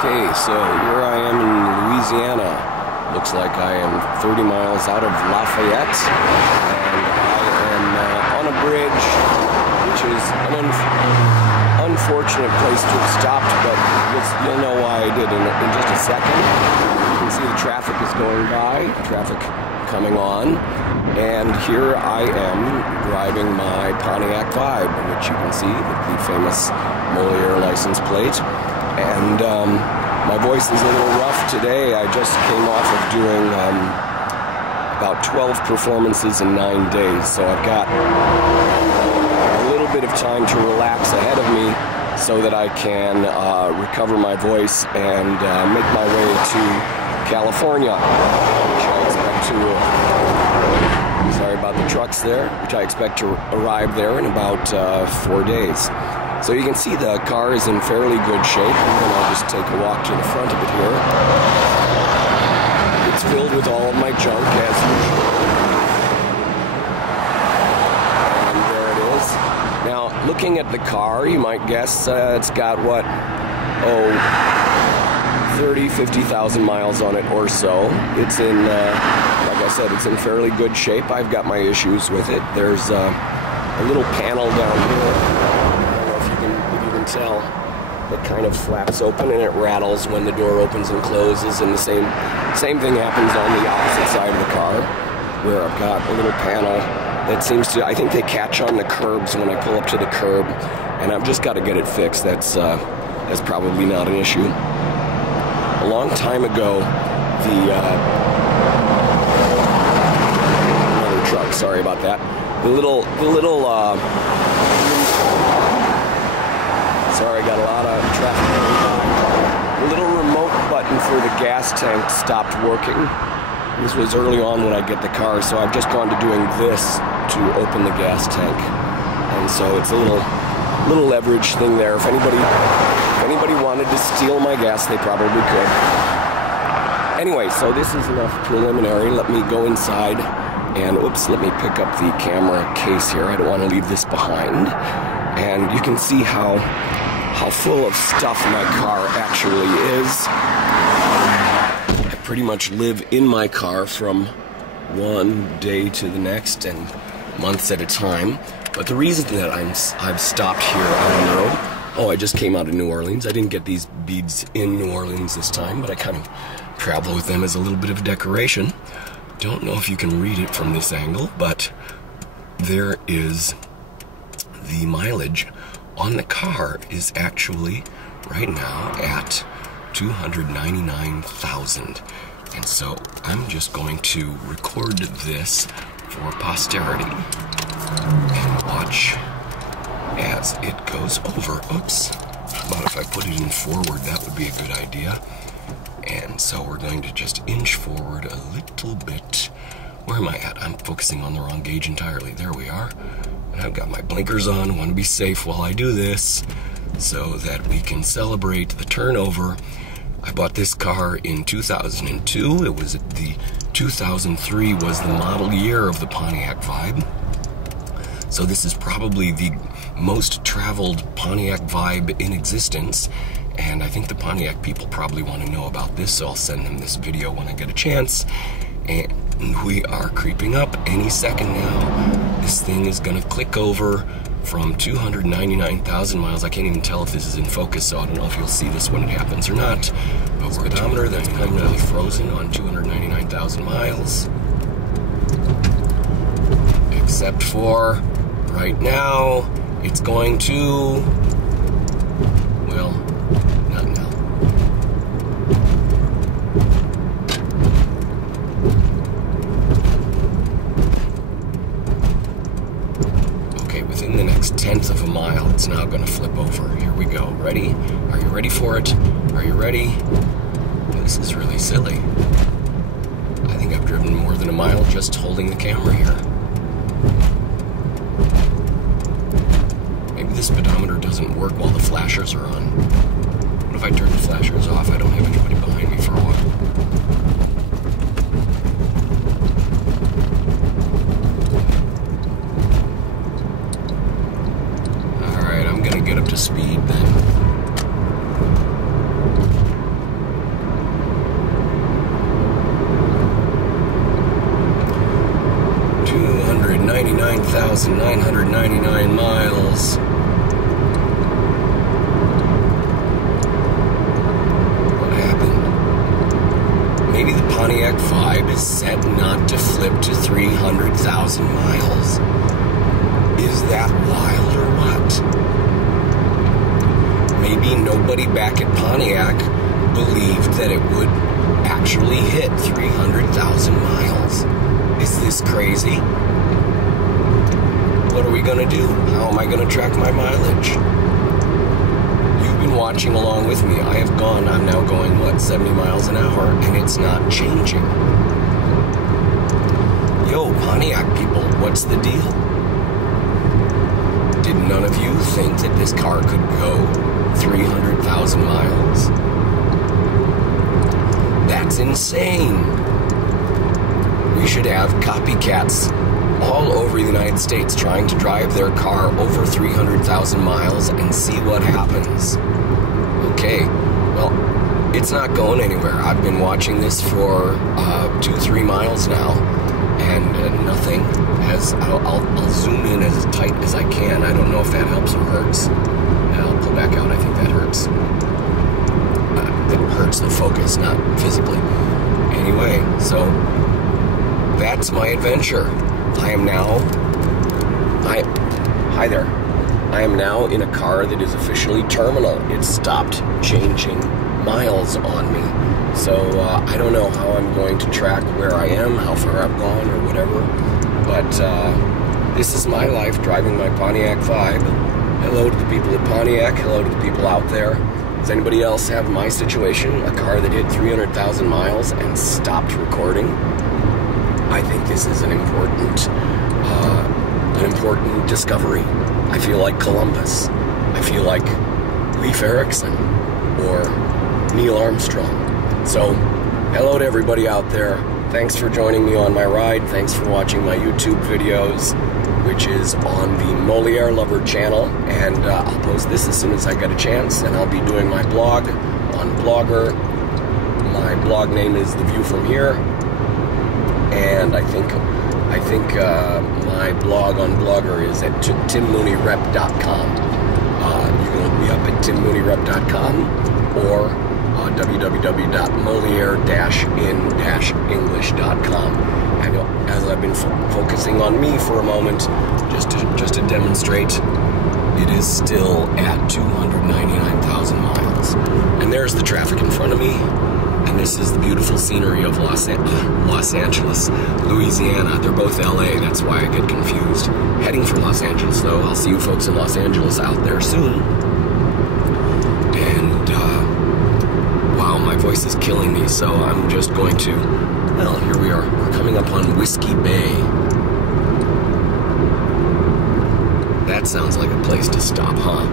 Okay, so here I am in Louisiana. Looks like I am 30 miles out of Lafayette, and I am on a bridge, which is an unfortunate place to have stopped, but you'll know why I did in just a second. You can see the traffic is going by, traffic coming on, and here I am driving my Pontiac Vibe, which you can see with the famous Moliere license plate. And my voice is a little rough today. I just came off of doing about 12 performances in 9 days, so I've got a little bit of time to relax ahead of me so that I can recover my voice and make my way to California, which I expect to, sorry about the trucks there, which I expect to arrive there in about 4 days. So you can see the car is in fairly good shape, and I'll just take a walk to the front of it here. It's filled with all of my junk, as usual. And there it is. Now, looking at the car, you might guess it's got, 50,000 miles on it or so. It's in, like I said, it's in fairly good shape. I've got my issues with it. There's a little panel down here. Tell it kind of flaps open and it rattles when the door opens and closes, and the same thing happens on the opposite side of the car, where I've got a little panel that seems to, I think they catch on the curbs when I pull up to the curb, and I've just got to get it fixed. That's probably not an issue. A long time ago, another truck, sorry about that, sorry, I got a lot of traffic going by. The little remote button for the gas tank stopped working. This was early on when I get the car, so I've just gone to doing this to open the gas tank. And so it's a little leverage thing there. If anybody wanted to steal my gas, they probably could. Anyway, so this is enough preliminary. Let me go inside and, let me pick up the camera case here. I don't want to leave this behind. And you can see how full of stuff my car actually is. I pretty much live in my car from one day to the next and months at a time. But the reason that I've stopped here out on the road, I just came out of New Orleans. I didn't get these beads in New Orleans this time, but I kind of travel with them as a little bit of decoration. Don't know if you can read it from this angle, but there is the mileage on the car is actually right now at 299,000. And so I'm just going to record this for posterity and watch as it goes over. Oops. How about if I put it in forward? That would be a good idea. And so we're going to just inch forward a little bit. Where am I at? I'm focusing on the wrong gauge entirely. There we are. And I've got my blinkers on. I want to be safe while I do this so that we can celebrate the turnover. I bought this car in 2002. It was the 2003 was the model year of the Pontiac Vibe. So this is probably the most traveled Pontiac Vibe in existence. And I think the Pontiac people probably want to know about this, so I'll send them this video when I get a chance. And we are creeping up any second now. This thing is going to click over from 299,000 miles. I can't even tell if this is in focus, so I don't know if you'll see this when it happens or not. But speedometer that's permanently frozen on 299,000 miles. Except for right now, it's going to, well, not now. Within the next 1/10 of a mile, it's now going to flip over. Here we go. Ready? Are you ready for it? Are you ready? This is really silly. I think I've driven more than a mile just holding the camera here. Maybe the speedometer doesn't work while the flashers are on. What if I turn the flashers off? I don't have anybody behind me for a while. Get up to speed then. 300,999 miles. What happened? Maybe the Pontiac Vibe is set not to flip to 300,000 miles. Is that wild or what? Maybe nobody back at Pontiac believed that it would actually hit 300,000 miles. Is this crazy? What are we gonna do? How am I gonna track my mileage? You've been watching along with me. I'm now going, 70 miles an hour, and it's not changing. Yo, Pontiac people, what's the deal? Did none of you think that this car could go 300,000 miles? That's insane. We should have copycats all over the United States trying to drive their car over 300,000 miles and see what happens. Okay, well, it's not going anywhere. I've been watching this for 2-3 miles now, and nothing has. I'll zoom in as tight as I can. I don't know if that helps or hurts. I'll pull back out. I think that hurts. That hurts the focus, not physically. Anyway, so that's my adventure. Hi there. I am now in a car that is officially terminal. It stopped changing miles on me. So I don't know how I'm going to track where I am, how far I've gone, or whatever. But this is my life driving my Pontiac Vibe. Hello to the people at Pontiac. Hello to the people out there. Does anybody else have my situation? A car that hit 300,000 miles and stopped recording? I think this is an important discovery. I feel like Columbus. I feel like Leif Erikson or Neil Armstrong. So, hello to everybody out there. Thanks for joining me on my ride. Thanks for watching my YouTube videos, which is on the Moliere Lover channel. And I'll post this as soon as I get a chance. And I'll be doing my blog on Blogger. My blog name is The View From Here. And I think my blog on Blogger is at timmooney.rep.com. You can look me up at timmooney.rep.com or www.moliere-in-english.com. And as I've been focusing on me for a moment, just to demonstrate, it is still at 299,000 miles. And there's the traffic in front of me. And this is the beautiful scenery of Los Angeles, Louisiana. They're both LA, that's why I get confused. Heading for Los Angeles, though. I'll see you folks in Los Angeles out there soon. And, wow, my voice is killing me, so I'm just going to, well, here we are. We're coming up on Whiskey Bay. That sounds like a place to stop, huh?